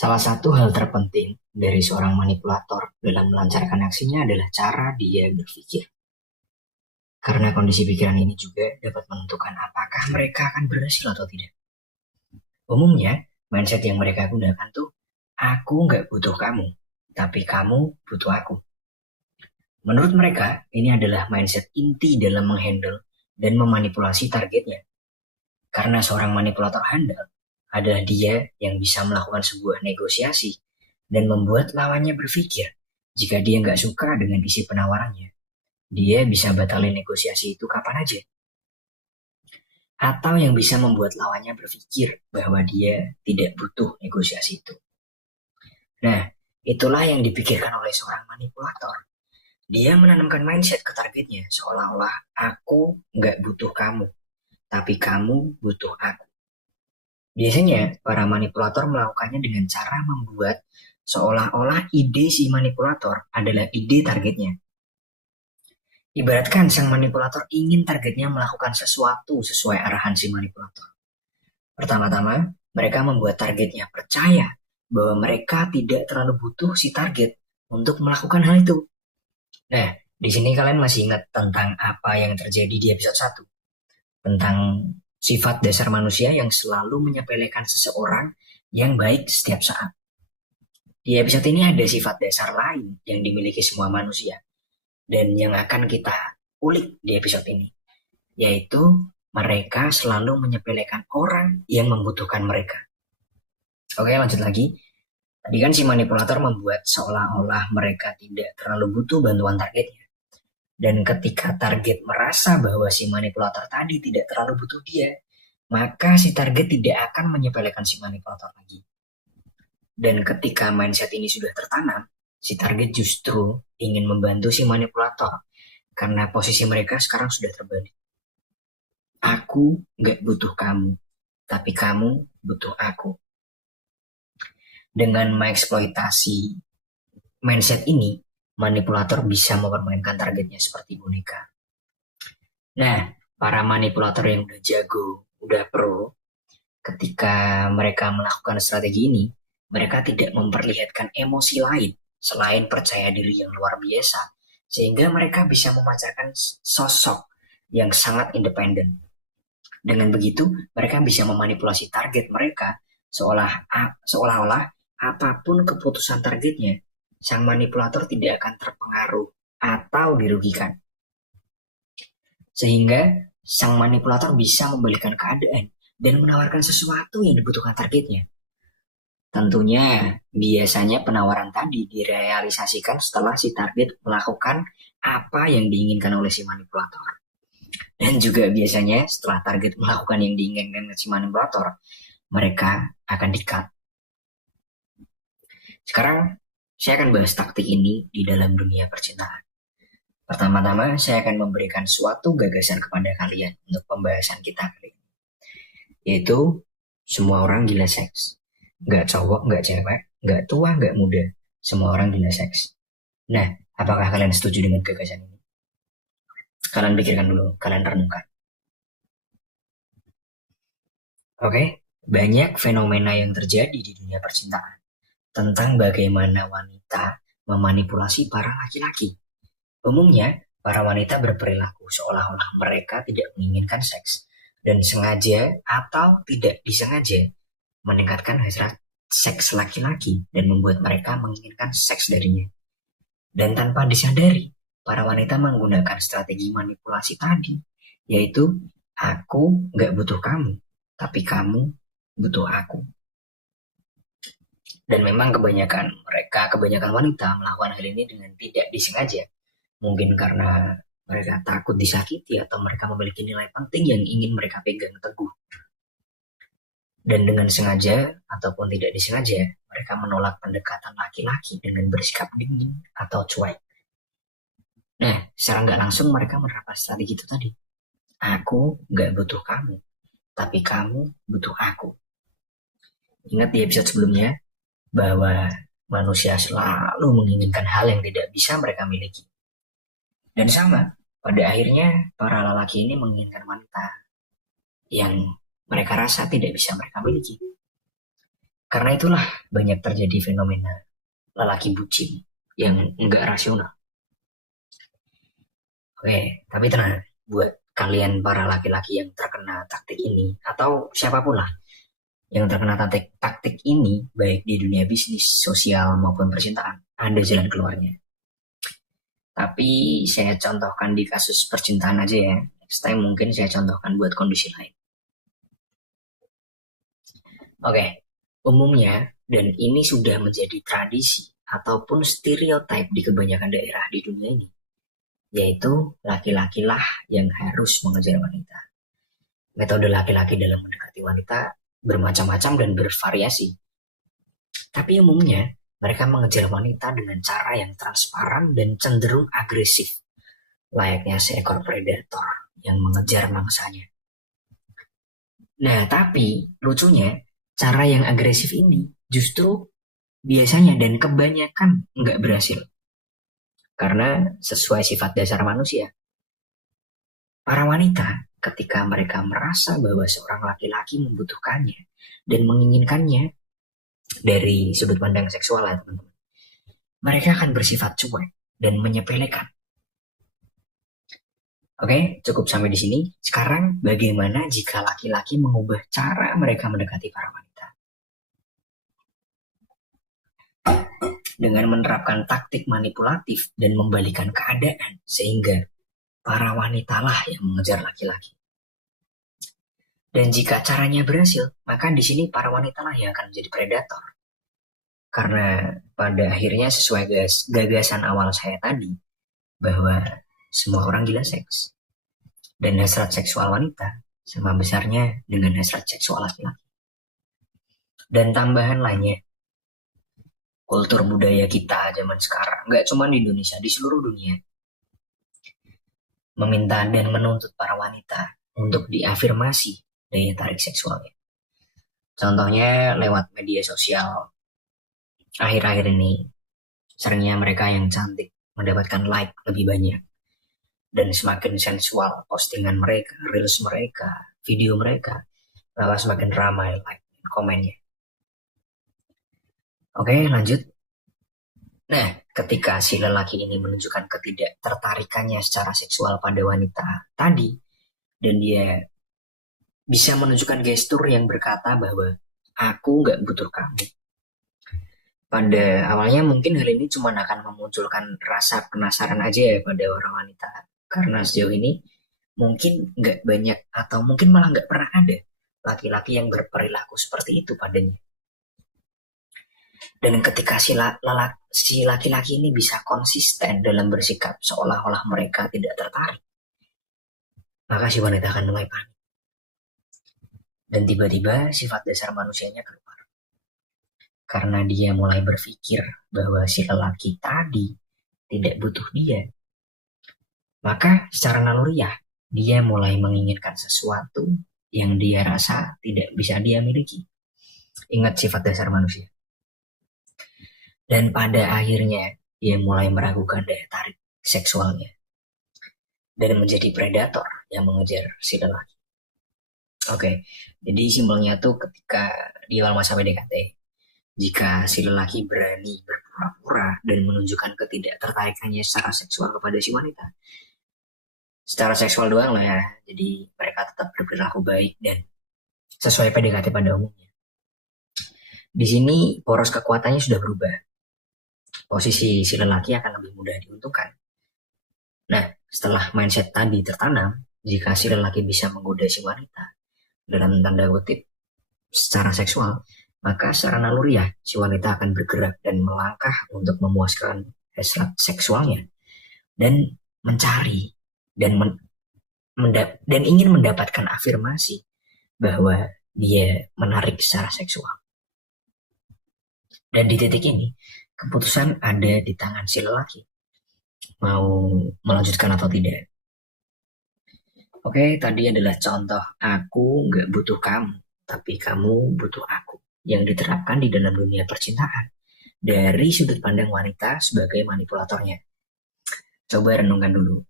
Salah satu hal terpenting dari seorang manipulator dalam melancarkan aksinya adalah cara dia berpikir. Karena kondisi pikiran ini juga dapat menentukan apakah mereka akan berhasil atau tidak. Umumnya, mindset yang mereka gunakan tuh, aku nggak butuh kamu, tapi kamu butuh aku. Menurut mereka, ini adalah mindset inti dalam menghandle dan memanipulasi targetnya. Karena seorang manipulator handal adalah dia yang bisa melakukan sebuah negosiasi dan membuat lawannya berpikir jika dia nggak suka dengan isi penawarannya. Dia bisa batalin negosiasi itu kapan aja. Atau yang bisa membuat lawannya berpikir bahwa dia tidak butuh negosiasi itu. Nah, itulah yang dipikirkan oleh seorang manipulator. Dia menanamkan mindset ke targetnya seolah-olah aku nggak butuh kamu, tapi kamu butuh aku. Biasanya, para manipulator melakukannya dengan cara membuat seolah-olah ide si manipulator adalah ide targetnya. Ibaratkan sang manipulator ingin targetnya melakukan sesuatu sesuai arahan si manipulator. Pertama-tama, mereka membuat targetnya percaya bahwa mereka tidak terlalu butuh si target untuk melakukan hal itu. Nah, di sini kalian masih ingat tentang apa yang terjadi di episode 1? Tentang sifat dasar manusia yang selalu menyepelekan seseorang yang baik setiap saat. Di episode ini ada sifat dasar lain yang dimiliki semua manusia dan yang akan kita ulik di episode ini, yaitu mereka selalu menyepelekan orang yang membutuhkan mereka. Oke, lanjut lagi. Tadi kan si manipulator membuat seolah-olah mereka tidak terlalu butuh bantuan targetnya. Dan ketika target merasa bahwa si manipulator tadi tidak terlalu butuh dia, maka si target tidak akan menyepelekan si manipulator lagi. Dan ketika mindset ini sudah tertanam, si target justru ingin membantu si manipulator karena posisi mereka sekarang sudah terbalik. Aku gak butuh kamu, tapi kamu butuh aku. Dengan mengeksploitasi mindset ini, manipulator bisa mempermainkan targetnya seperti boneka. Nah, para manipulator yang udah jago, udah pro, ketika mereka melakukan strategi ini, mereka tidak memperlihatkan emosi lain selain percaya diri yang luar biasa, sehingga mereka bisa memancarkan sosok yang sangat independen. Dengan begitu, mereka bisa memanipulasi target mereka seolah-olah apapun keputusan targetnya, sang manipulator tidak akan terpengaruh atau dirugikan. Sehingga sang manipulator bisa membalikkan keadaan dan menawarkan sesuatu yang dibutuhkan targetnya. Tentunya, biasanya penawaran tadi direalisasikan setelah si target melakukan apa yang diinginkan oleh si manipulator. Dan juga biasanya setelah target melakukan yang diinginkan si manipulator, mereka akan di-cut. Sekarang, saya akan bahas taktik ini di dalam dunia percintaan. Pertama-tama, saya akan memberikan suatu gagasan kepada kalian untuk pembahasan kita kali ini. Yaitu, semua orang gila seks. Nggak cowok, nggak cewek, nggak tua, nggak muda. Semua orang gila seks. Nah, apakah kalian setuju dengan gagasan ini? Kalian pikirkan dulu, kalian renungkan. Oke, banyak fenomena yang terjadi di dunia percintaan tentang bagaimana wanita memanipulasi para laki-laki. Umumnya, para wanita berperilaku seolah-olah mereka tidak menginginkan seks dan sengaja atau tidak disengaja meningkatkan hasrat seks laki-laki dan membuat mereka menginginkan seks darinya. Dan tanpa disadari, para wanita menggunakan strategi manipulasi tadi, yaitu aku gak butuh kamu, tapi kamu butuh aku. Dan memang kebanyakan wanita melakukan hal ini dengan tidak disengaja. Mungkin karena mereka takut disakiti atau mereka memiliki nilai penting yang ingin mereka pegang teguh. Dan dengan sengaja ataupun tidak disengaja, mereka menolak pendekatan laki-laki dengan bersikap dingin atau cuek. Nah, secara nggak langsung mereka menerapkan strategi itu tadi. Aku nggak butuh kamu, tapi kamu butuh aku. Ingat di episode sebelumnya, bahwa manusia selalu menginginkan hal yang tidak bisa mereka miliki. Dan sama, pada akhirnya para lelaki ini menginginkan wanita yang mereka rasa tidak bisa mereka miliki. Karena itulah banyak terjadi fenomena lelaki bucin yang enggak rasional. Oke, tapi tenang, buat kalian para laki-laki yang terkena taktik ini, atau siapapun lah yang terkena taktik ini, baik di dunia bisnis, sosial, maupun percintaan, ada jalan keluarnya. Tapi saya contohkan di kasus percintaan aja ya. Next time mungkin saya contohkan buat kondisi lain. Oke, umumnya, dan ini sudah menjadi tradisi ataupun stereotip di kebanyakan daerah di dunia ini, yaitu laki-lakilah yang harus mengejar wanita. Metode laki-laki dalam mendekati wanita bermacam-macam dan bervariasi. Tapi umumnya, mereka mengejar wanita dengan cara yang transparan dan cenderung agresif, layaknya seekor predator yang mengejar mangsanya. Nah, tapi lucunya, cara yang agresif ini justru biasanya dan kebanyakan nggak berhasil. Karena sesuai sifat dasar manusia, para wanita ketika mereka merasa bahwa seorang laki-laki membutuhkannya dan menginginkannya dari sudut pandang seksual ya teman-teman, mereka akan bersifat cuek dan menyepelekan. Oke, cukup sampai di sini. Sekarang bagaimana jika laki-laki mengubah cara mereka mendekati para wanita? Dengan menerapkan taktik manipulatif dan membalikan keadaan sehingga para wanitalah yang mengejar laki-laki. Dan jika caranya berhasil, maka di sini para wanitalah yang akan menjadi predator. Karena pada akhirnya sesuai gagasan awal saya tadi, bahwa semua orang gila seks. Dan hasrat seksual wanita sama besarnya dengan hasrat seksual laki-laki. Dan tambahan lainnya, kultur budaya kita zaman sekarang, nggak cuma di Indonesia, di seluruh dunia, meminta dan menuntut para wanita untuk diafirmasi daya tarik seksualnya. Contohnya lewat media sosial. Akhir-akhir ini, seringnya mereka yang cantik mendapatkan like lebih banyak. Dan semakin sensual postingan mereka, reels mereka, video mereka, maka semakin ramai like dan komennya. Oke, lanjut. Nah, ketika si lelaki ini menunjukkan ketidaktertarikannya secara seksual pada wanita tadi, dan dia bisa menunjukkan gestur yang berkata bahwa aku nggak butuh kamu. Pada awalnya mungkin hal ini cuma akan memunculkan rasa penasaran aja ya pada orang wanita. Karena sejauh ini mungkin nggak banyak atau mungkin malah nggak pernah ada laki-laki yang berperilaku seperti itu padanya. Dan ketika si laki-laki ini bisa konsisten dalam bersikap seolah-olah mereka tidak tertarik, maka si wanita akan mulai panik. Dan tiba-tiba sifat dasar manusianya keluar. Karena dia mulai berpikir bahwa si lelaki tadi tidak butuh dia. Maka secara naluriah, dia mulai menginginkan sesuatu yang dia rasa tidak bisa dia miliki. Ingat sifat dasar manusia. Dan pada akhirnya, dia mulai meragukan daya tarik seksualnya. Dan menjadi predator yang mengejar si lelaki. Oke, jadi simpelnya tuh ketika di awal masa PDKT, jika si lelaki berani berpura-pura dan menunjukkan ketidaktertarikannya secara seksual kepada si wanita, secara seksual doang lah ya, jadi mereka tetap berperilaku baik dan sesuai PDKT pada umumnya. Di sini poros kekuatannya sudah berubah. Posisi si lelaki akan lebih mudah diuntungkan. Nah, setelah mindset tadi tertanam, jika si lelaki bisa menggoda si wanita dalam tanda kutip secara seksual, maka secara naluriah si wanita akan bergerak dan melangkah untuk memuaskan hasrat seksualnya dan mencari dan ingin mendapatkan afirmasi bahwa dia menarik secara seksual. Dan di titik ini, keputusan ada di tangan si lelaki. Mau melanjutkan atau tidak. Oke, tadi adalah contoh aku nggak butuh kamu, tapi kamu butuh aku. Yang diterapkan di dalam dunia percintaan. Dari sudut pandang wanita sebagai manipulatornya. Coba renungkan dulu.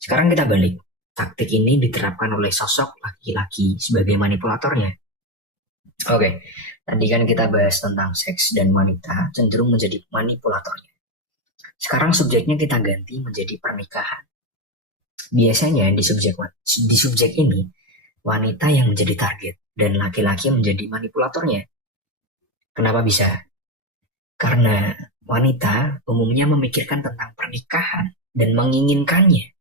Sekarang kita balik. taktik ini diterapkan oleh sosok laki-laki sebagai manipulatornya. Oke, tadi kan kita bahas tentang seks dan wanita cenderung menjadi manipulatornya. Sekarang subjeknya kita ganti menjadi pernikahan. Biasanya di subjek ini, wanita yang menjadi target dan laki-laki yang menjadi manipulatornya. Kenapa bisa? Karena wanita umumnya memikirkan tentang pernikahan dan menginginkannya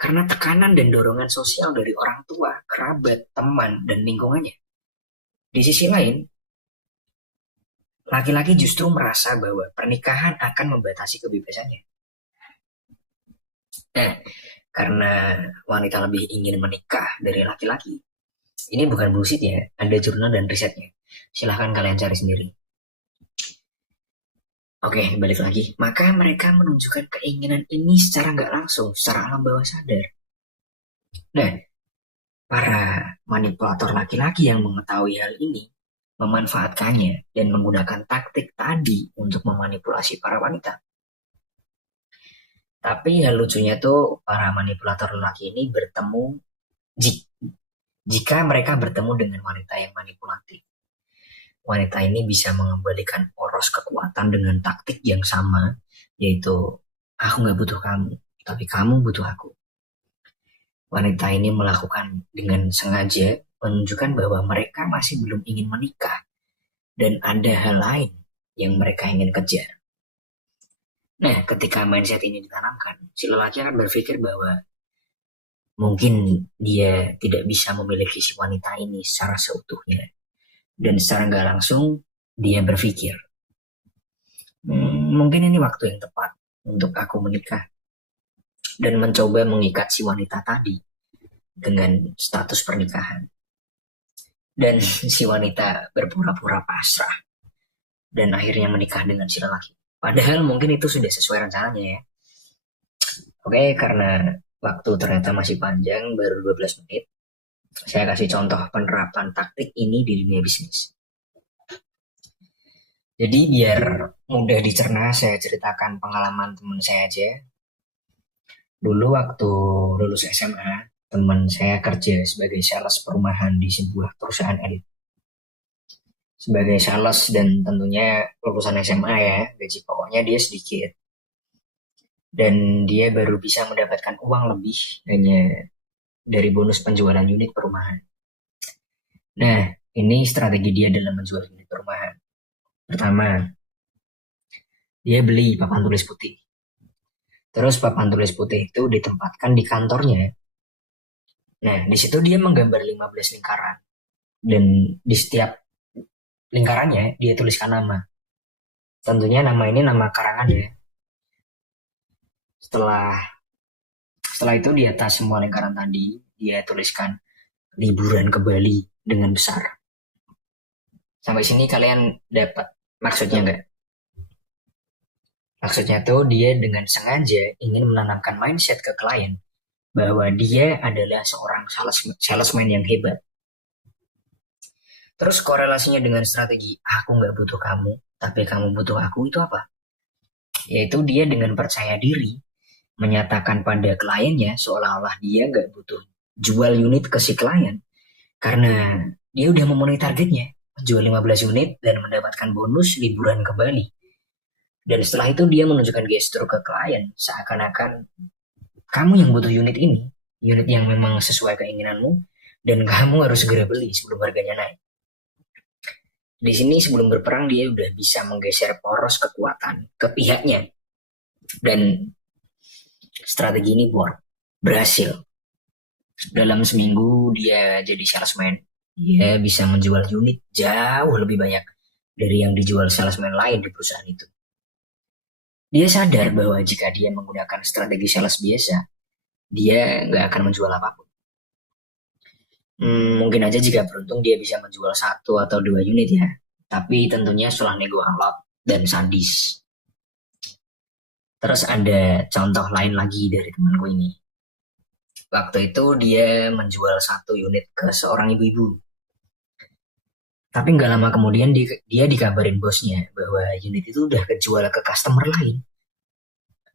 karena tekanan dan dorongan sosial dari orang tua, kerabat, teman, dan lingkungannya. Di sisi lain, laki-laki justru merasa bahwa pernikahan akan membatasi kebebasannya. Nah, karena wanita lebih ingin menikah dari laki-laki, ini bukan bullshit ya, ada jurnal dan risetnya. Silahkan kalian cari sendiri. Oke, balik lagi. Maka mereka menunjukkan keinginan ini secara nggak langsung, secara alam bawah sadar. Nah, para manipulator laki-laki yang mengetahui hal ini memanfaatkannya dan menggunakan taktik tadi untuk memanipulasi para wanita. Tapi hal lucunya tuh para manipulator laki ini bertemu jika mereka bertemu dengan wanita yang manipulatif. Wanita ini bisa mengembalikan poros kekuatan dengan taktik yang sama, yaitu aku nggak butuh kamu, tapi kamu butuh aku. Wanita ini melakukan dengan sengaja menunjukkan bahwa mereka masih belum ingin menikah dan ada hal lain yang mereka ingin kejar. Nah, ketika mindset ini ditanamkan, si lelaki akan berpikir bahwa mungkin dia tidak bisa memiliki si wanita ini secara seutuhnya. Dan secara nggak langsung, dia berpikir, mungkin ini waktu yang tepat untuk aku menikah. Dan mencoba mengikat si wanita tadi dengan status pernikahan. Dan si wanita berpura-pura pasrah dan akhirnya menikah dengan si lelaki. Padahal mungkin itu sudah sesuai rencananya ya. Oke, karena waktu ternyata masih panjang, baru 12 menit. Saya kasih contoh penerapan taktik ini di dunia bisnis. Jadi biar mudah dicerna, saya ceritakan pengalaman teman saya aja. Dulu waktu lulus SMA, teman saya kerja sebagai sales perumahan di sebuah perusahaan elit. Sebagai sales dan tentunya lulusan SMA ya, gaji pokoknya dia sedikit. Dan dia baru bisa mendapatkan uang lebih hanya dari bonus penjualan unit perumahan. Nah, ini strategi dia dalam menjual unit perumahan. Pertama, dia beli papan tulis putih. Terus papan tulis putih itu ditempatkan di kantornya. Nah, di situ dia menggambar 15 lingkaran. Dan di setiap lingkarannya dia tuliskan nama. Tentunya nama ini nama karangan ya. Setelah itu di atas semua lingkaran tadi dia tuliskan liburan ke Bali dengan besar. Sampai sini kalian dapat maksudnya nggak? Maksudnya tuh dia dengan sengaja ingin menanamkan mindset ke klien bahwa dia adalah seorang salesman yang hebat. Terus korelasinya dengan strategi aku nggak butuh kamu, tapi kamu butuh aku itu apa? Yaitu dia dengan percaya diri menyatakan pada kliennya seolah-olah dia nggak butuh jual unit ke si klien karena dia udah memenuhi targetnya, jual 15 unit dan mendapatkan bonus liburan ke Bali. Dan setelah itu dia menunjukkan gestur ke klien seakan-akan kamu yang butuh unit ini, unit yang memang sesuai keinginanmu, dan kamu harus segera beli sebelum harganya naik. Di sini sebelum berperang dia udah bisa menggeser poros kekuatan ke pihaknya. Dan strategi ini berhasil. Dalam seminggu dia jadi salesman. Dia bisa menjual unit jauh lebih banyak dari yang dijual salesman lain di perusahaan itu. Dia sadar bahwa jika dia menggunakan strategi sales biasa, dia nggak akan menjual apapun. Mungkin aja jika beruntung dia bisa menjual 1 atau 2 unit ya. Tapi tentunya setelah nego alot dan sadis. Terus ada contoh lain lagi dari temanku ini. Waktu itu dia menjual 1 unit ke seorang ibu-ibu. Tapi nggak lama kemudian dia dikabarin bosnya bahwa unit itu udah kejual ke customer lain.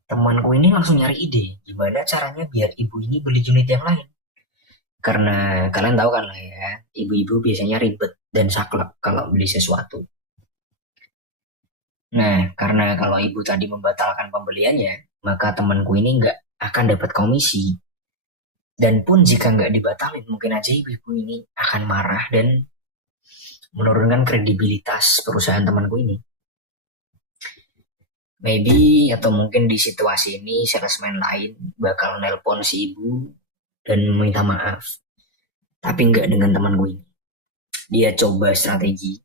temanku ini langsung nyari ide gimana caranya biar ibu ini beli unit yang lain. Karena kalian tahu kan lah ya, ibu-ibu biasanya ribet dan saklek kalau beli sesuatu. Nah, karena kalau ibu tadi membatalkan pembeliannya, maka temanku ini nggak akan dapat komisi. Dan pun jika nggak dibatalin, mungkin aja ibu-ibu ini akan marah dan menurunkan kredibilitas perusahaan temanku ini. Maybe atau mungkin di situasi ini salesman lain bakal nelpon si ibu dan meminta maaf. Tapi nggak dengan temanku ini. Dia coba strategi.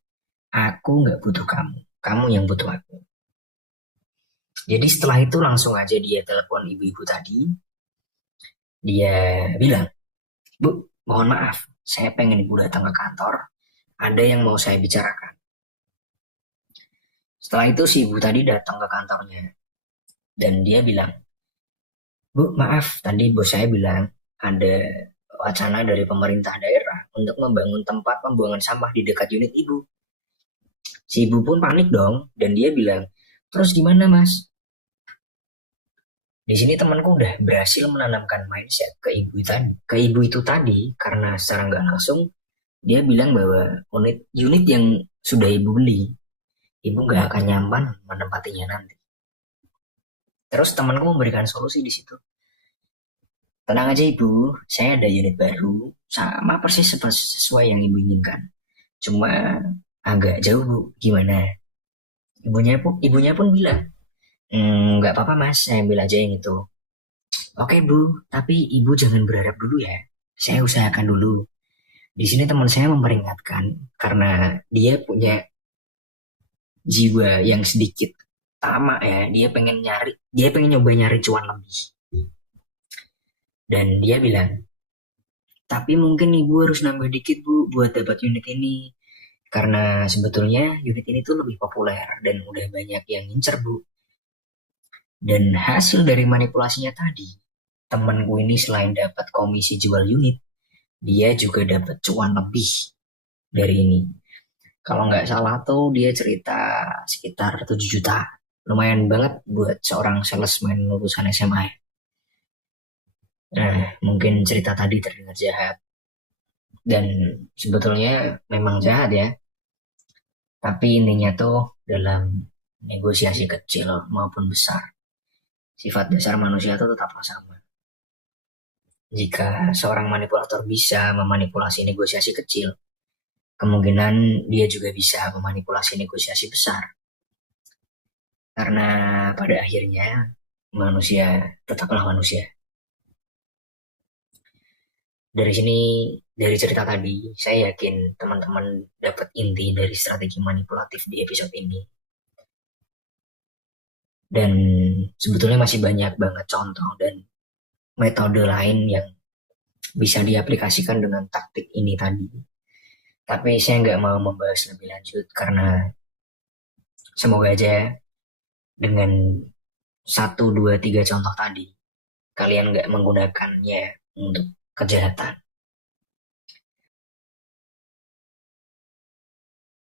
Aku nggak butuh kamu. Kamu yang butuh aku. Jadi setelah itu langsung aja dia telepon ibu-ibu tadi. Dia bilang, Bu, mohon maaf. Saya pengen ibu datang ke kantor. Ada yang mau saya bicarakan. Setelah itu si ibu tadi datang ke kantornya. Dan dia bilang, Bu, maaf. Tadi bos saya bilang ada wacana dari pemerintah daerah untuk membangun tempat pembuangan sampah di dekat unit ibu. Si ibu pun panik dong. Dan dia bilang, terus gimana mas? Di sini temanku udah berhasil menanamkan mindset ke ibu itu tadi karena secara nggak langsung dia bilang bahwa unit yang sudah ibu beli, ibu nggak akan nyaman menempatinya nanti. Terus temanku memberikan solusi di situ. Tenang aja ibu, saya ada unit baru, sama persis sesuai yang ibu inginkan. Cuma agak jauh bu, gimana? Ibunya pun bilang, nggak apa-apa mas, saya ambil aja yang itu. Oke bu, tapi ibu jangan berharap dulu ya. Saya usahakan dulu. Di sini teman saya memperingatkan karena jiwa yang sedikit tamak ya. Dia pengen nyoba nyari cuan lebih. Dan dia bilang, tapi mungkin ibu harus nambah dikit bu buat dapat unit ini. Karena sebetulnya unit ini tuh lebih populer dan udah banyak yang ngincer bu. Dan hasil dari manipulasinya tadi, temanku ini selain dapat komisi jual unit, dia juga dapat cuan lebih dari ini. Kalau nggak salah tuh dia cerita sekitar 7 juta. Lumayan banget buat seorang salesman lulusan SMA. Nah, mungkin cerita tadi terdengar jahat. Dan sebetulnya memang jahat ya. Tapi intinya tuh dalam negosiasi kecil maupun besar. Sifat dasar manusia itu tetaplah sama. Jika seorang manipulator bisa memanipulasi negosiasi kecil, kemungkinan dia juga bisa memanipulasi negosiasi besar. Karena pada akhirnya manusia tetaplah manusia. Dari sini, dari cerita tadi, saya yakin teman-teman dapat inti dari strategi manipulatif di episode ini. Dan sebetulnya masih banyak banget contoh dan metode lain yang bisa diaplikasikan dengan taktik ini tadi. Tapi saya nggak mau membahas lebih lanjut karena semoga aja dengan satu, dua, tiga contoh tadi, kalian nggak menggunakannya untuk kejahatan.